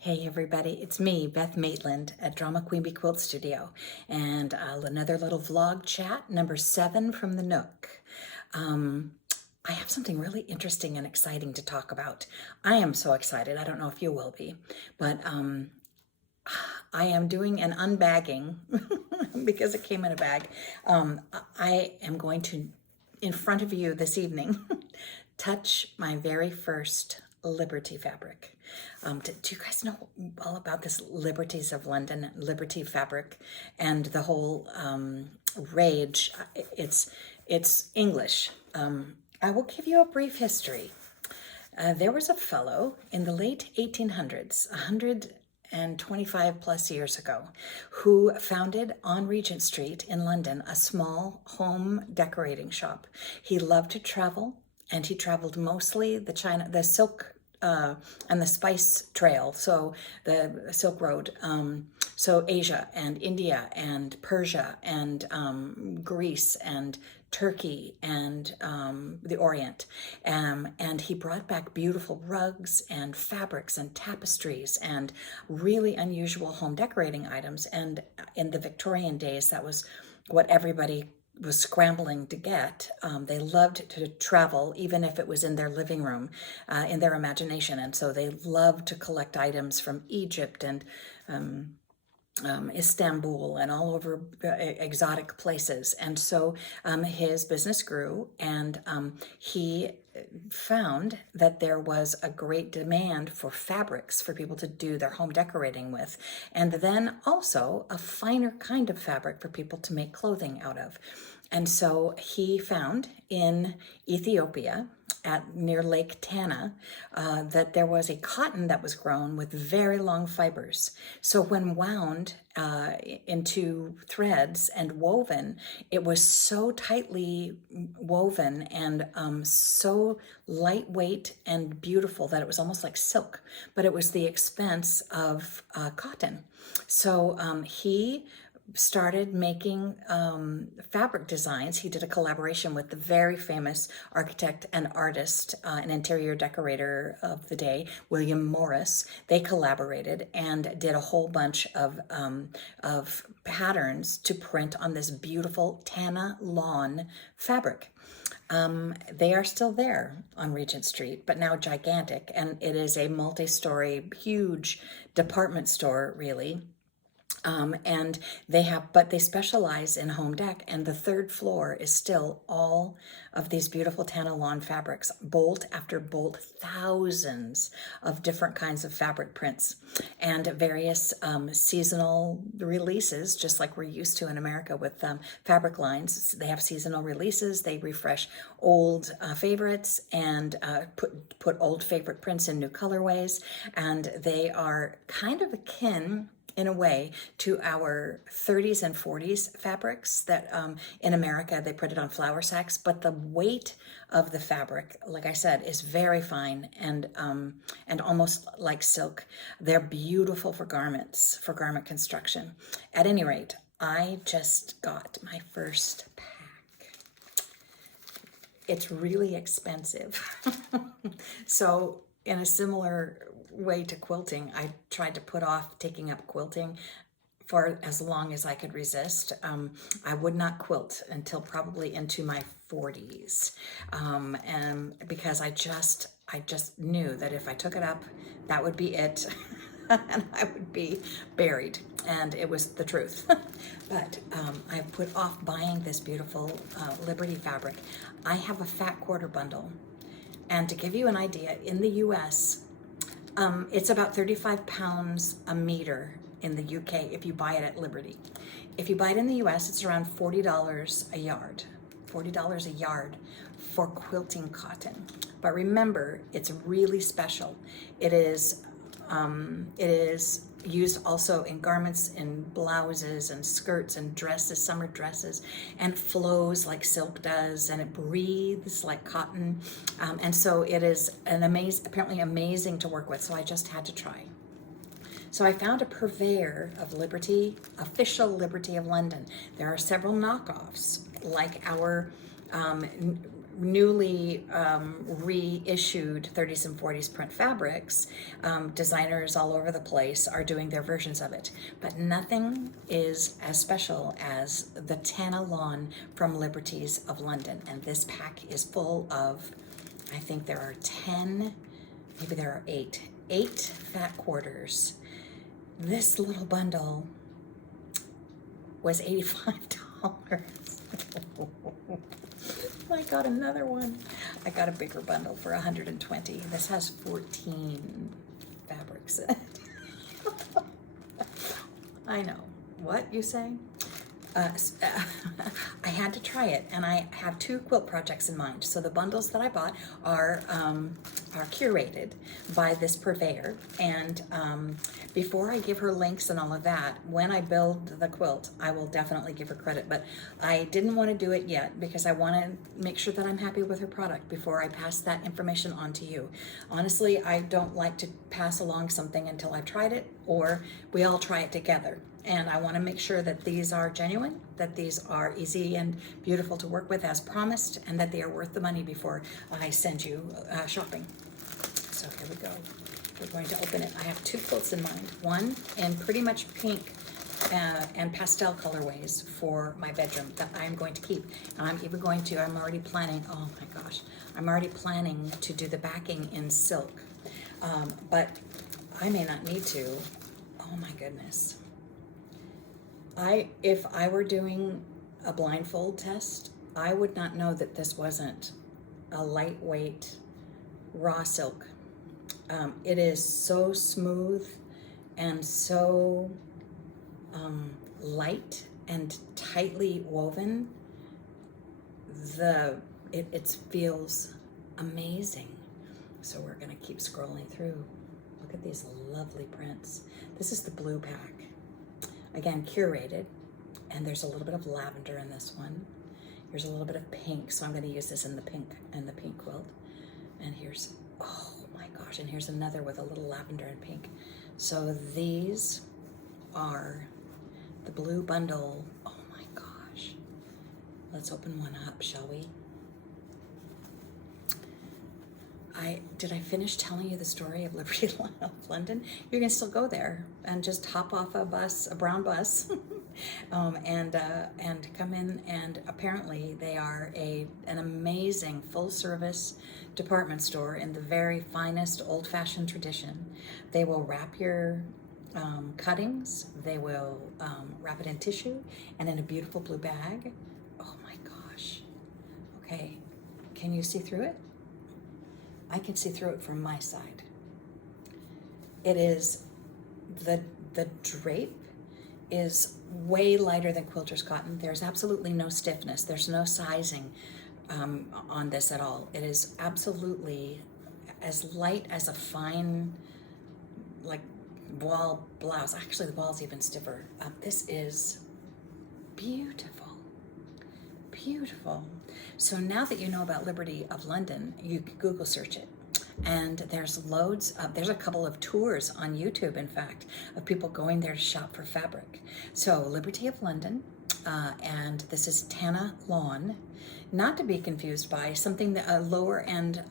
Hey everybody, it's me, Beth Maitland at Drama Queen Bee Quilt Studio, and another little vlog chat, number 7 from the Nook. I have something really interesting and exciting to talk about. I am so excited, I don't know if you will be, but I am doing an unbagging because it came in a bag. I am going to, in front of you this evening, touch my very first Liberty fabric. Do you guys know all about this Liberties of London, Liberty fabric, and the whole rage? It's English. I will give you a brief history. There was a fellow in the late 1800s, 125 plus years ago, who founded on Regent Street in London a small home decorating shop. He loved to travel, and he traveled mostly the silk and the spice trail, so the Silk Road, so Asia and India and Persia and Greece and Turkey and the Orient. And he brought back beautiful rugs and fabrics and tapestries and really unusual home decorating items. And in the Victorian days, that was what everybody was scrambling to get. They loved to travel, even if it was in their living room, in their imagination. And so they loved to collect items from Egypt and Istanbul and all over exotic places. And so his business grew, and he found that there was a great demand for fabrics for people to do their home decorating with, and then also a finer kind of fabric for people to make clothing out of. And so he found in Ethiopia, near Lake Tana, that there was a cotton that was grown with very long fibers. So when wound into threads and woven, it was so tightly woven and so lightweight and beautiful that it was almost like silk, but it was the expense of cotton. So he started making fabric designs. He did a collaboration with the very famous architect and artist and interior decorator of the day, William Morris. They collaborated and did a whole bunch of patterns to print on this beautiful Tana lawn fabric. They are still there on Regent Street, but now gigantic, and it is a multi-story, huge department store, really. And but they specialize in home dec, and the third floor is still all of these beautiful Tana lawn fabrics, bolt after bolt, thousands of different kinds of fabric prints and various seasonal releases, just like we're used to in America with fabric lines. They have seasonal releases. They refresh old favorites and put old favorite prints in new colorways, and they are kind of akin in a way to our 30s and 40s fabrics that in America they put it on flour sacks, but the weight of the fabric, like I said, is very fine and almost like silk. They're beautiful for garments, for garment construction. At any rate, I just got my first pack. It's really expensive. So in a similar way to quilting, I tried to put off taking up quilting for as long as I could resist. I would not quilt until probably into my 40s, and because I just knew that if I took it up, that would be it. And I would be buried, and it was the truth. But I put off buying this beautiful Liberty fabric. I have a fat quarter bundle, and to give you an idea, in the US, it's about 35 pounds a meter in the UK if you buy it at Liberty. If you buy it in the US, it's around $40 a yard. $40 a yard for quilting cotton. But remember, it's really special. It is used also in garments, in blouses and skirts and dresses, summer dresses, and flows like silk does, and it breathes like cotton. And so it is apparently amazing to work with, so I just had to try. So I found a purveyor of Liberty, official Liberty of London. There are several knockoffs, like our newly reissued 30s and 40s print fabrics, designers all over the place are doing their versions of it. But nothing is as special as the Tana Lawn from Liberties of London. And this pack is full of, I think there are 10, maybe there are eight fat quarters. This little bundle was $85. I got another one. I got a bigger bundle for 120. This has 14 fabrics in it. I know. What, you say? I had to try it, and I have 2 quilt projects in mind. So the bundles that I bought are curated by this purveyor, and before I give her links and all of that, when I build the quilt, I will definitely give her credit. But I didn't want to do it yet because I want to make sure that I'm happy with her product before I pass that information on to you. Honestly, I don't like to pass along something until I've tried it or we all try it together. And I want to make sure that these are genuine, that these are easy and beautiful to work with as promised, and that they are worth the money before I send you shopping. So here we go. We're going to open it. I have 2 quilts in mind. One in pretty much pink and pastel colorways for my bedroom that I'm going to keep. And I'm already planning, oh my gosh, I'm already planning to do the backing in silk. But I may not need to. Oh my goodness. If I were doing a blindfold test, I would not know that this wasn't a lightweight raw silk. It is so smooth and so light and tightly woven. It feels amazing. So we're gonna keep scrolling through. Look at these lovely prints. This is the blue pack. Again, curated, and there's a little bit of lavender in this one. Here's a little bit of pink, so I'm going to use this in the pink quilt. And here's, oh my gosh, and here's another with a little lavender and pink. So these are the blue bundle. Oh my gosh. Let's open one up, shall we? Did I finish telling you the story of Liberty of London? You can still go there and just hop off a brown bus, and come in. And apparently they are an amazing full-service department store in the very finest old-fashioned tradition. They will wrap your cuttings. They will wrap it in tissue and in a beautiful blue bag. Oh my gosh. Okay, can you see through it? I can see through it from my side. It is, the drape is way lighter than quilter's cotton. There's absolutely no stiffness. There's no sizing on this at all. It is absolutely as light as a fine, like, voile blouse. Actually, the voile's even stiffer. This is beautiful. Beautiful. So now that you know about Liberty of London, you can Google search it. And there's loads of, there's a couple of tours on YouTube, in fact, of people going there to shop for fabric. So Liberty of London, and this is Tana Lawn, not to be confused by something that a lower end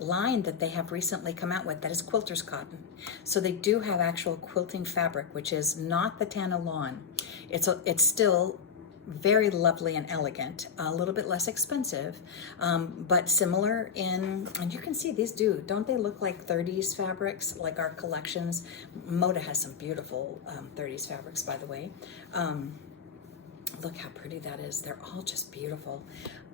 line that they have recently come out with that is quilter's cotton. So they do have actual quilting fabric, which is not the Tana Lawn. It's still very lovely and elegant, a little bit less expensive, but similar in, and you can see these don't they look like 30s fabrics, like our collections? Moda has some beautiful 30s fabrics, by the way. Look how pretty that is. They're all just beautiful.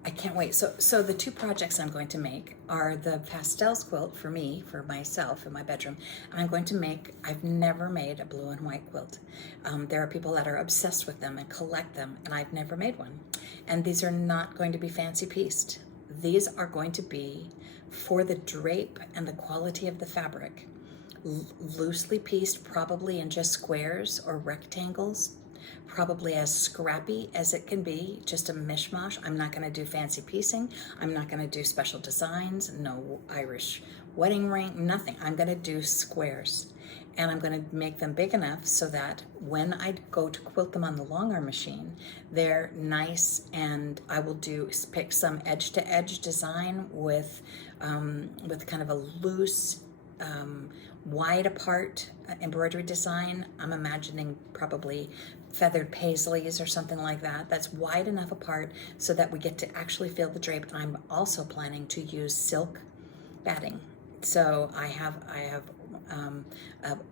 I can't wait. So the 2 projects I'm going to make are the pastels quilt for me, for myself in my bedroom. And I'm going to make, I've never made a blue and white quilt. There are people that are obsessed with them and collect them, and I've never made one. And these are not going to be fancy pieced. These are going to be for the drape and the quality of the fabric. Loosely pieced, probably in just squares or rectangles. Probably as scrappy as it can be, just a mishmash. I'm not going to do fancy piecing. I'm not going to do special designs, no Irish wedding ring, nothing. I'm going to do squares. and I'm going to make them big enough so that when I go to quilt them on the long arm machine, they're nice, and I will pick some edge to edge design with kind of a loose, wide apart embroidery design. I'm imagining probably feathered paisleys or something like that. That's wide enough apart so that we get to actually feel the drape. I'm also planning to use silk batting. So I have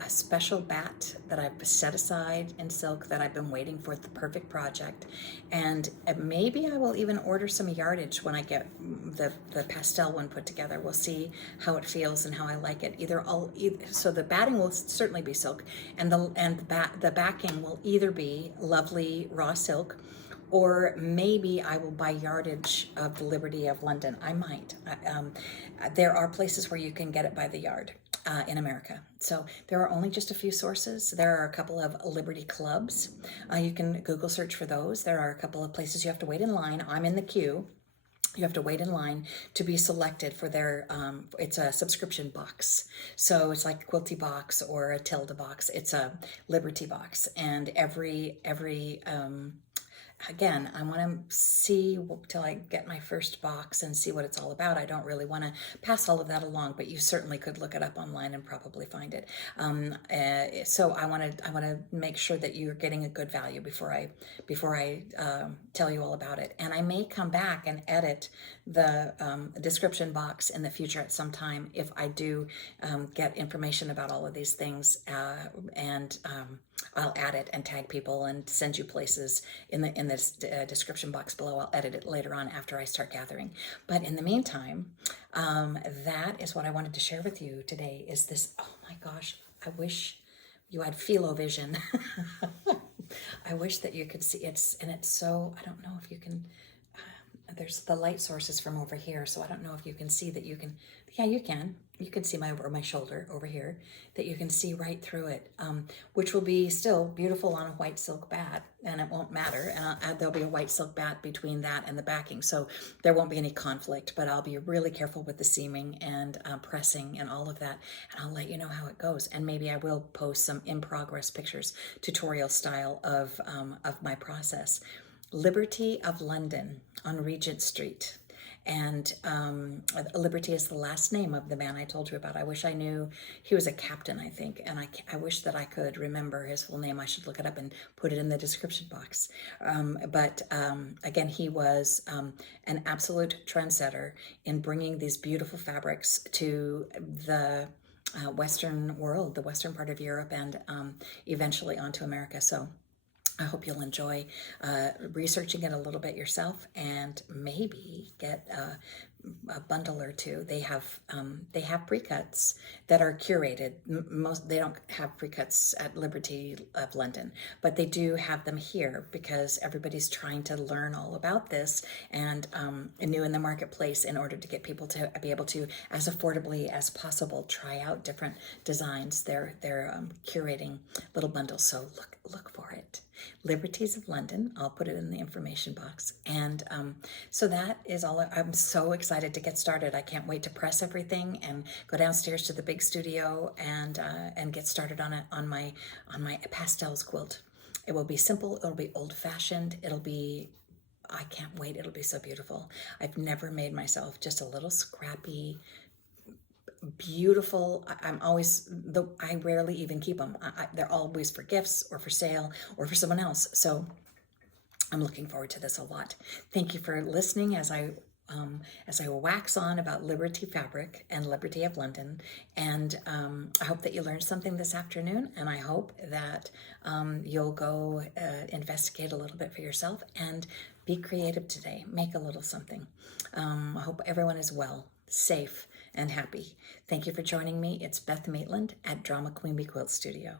a special bat that I've set aside in silk that I've been waiting for the perfect project, and maybe I will even order some yardage when I get the pastel one put together. We'll see how it feels and how I like it. So the batting will certainly be silk, and the backing will either be lovely raw silk, or maybe I will buy yardage of the Liberty of London. I might. There are places where you can get it by the yard in America. So there are only just a few sources. There are a couple of Liberty clubs. You can Google search for those. There are a couple of places you have to wait in line. I'm in the queue. You have to wait in line to be selected for their, it's a subscription box. So it's like a Quilty box or a Tilda box. It's a Liberty box. And again, I want to see till I get my first box and see what it's all about. I don't really want to pass all of that along, but you certainly could look it up online and probably find it. So I want to make sure that you're getting a good value before I tell you all about it. And I may come back and edit the description box in the future at some time if I do get information about all of these things, and I'll add it and tag people and send you places in this description box below. I'll edit it later on after I start gathering. But in the meantime, that is what I wanted to share with you today. Is this? Oh my gosh! I wish you had philo vision. I wish that you could see it's so. I don't know if you can. There's the light sources from over here, so I don't know if you can see that. You can. Yeah, you can. You can see my shoulder over here, that you can see right through it, which will be still beautiful on a white silk bat, and it won't matter. And there'll be a white silk bat between that and the backing, so there won't be any conflict, but I'll be really careful with the seaming and pressing and all of that, and I'll let you know how it goes. And maybe I will post some in-progress pictures, tutorial style of my process. Liberty of London on Regent Street. And Liberty is the last name of the man I told you about. I wish I knew. He was a captain, I think, and I wish that I could remember his full name. I should look it up and put it in the description box. But again, he was an absolute trendsetter in bringing these beautiful fabrics to the Western world, the western part of Europe, and eventually onto America. So I hope you'll enjoy researching it a little bit yourself, and maybe get a bundle or two. They have pre-cuts that are curated. They don't have pre-cuts at Liberty of London, but they do have them here because everybody's trying to learn all about this and new in the marketplace, in order to get people to be able to, as affordably as possible, try out different designs. They're curating little bundles, so look for it. Liberties of London. I'll put it in the information box. And so that is all. I'm so excited to get started. I can't wait to press everything and go downstairs to the big studio and get started on my pastels quilt. It will be simple. It'll be old-fashioned. I can't wait. It'll be so beautiful. I've never made myself just a little scrappy, beautiful. I rarely even keep them. They're always for gifts or for sale or for someone else. So I'm looking forward to this a lot. Thank you for listening as I wax on about Liberty Fabric and Liberty of London. And I hope that you learned something this afternoon, and I hope that you'll go investigate a little bit for yourself and be creative today. Make a little something. I hope everyone is well, safe, and happy. Thank you for joining me. It's Beth Maitland at Drama Queen Bee Quilt Studio.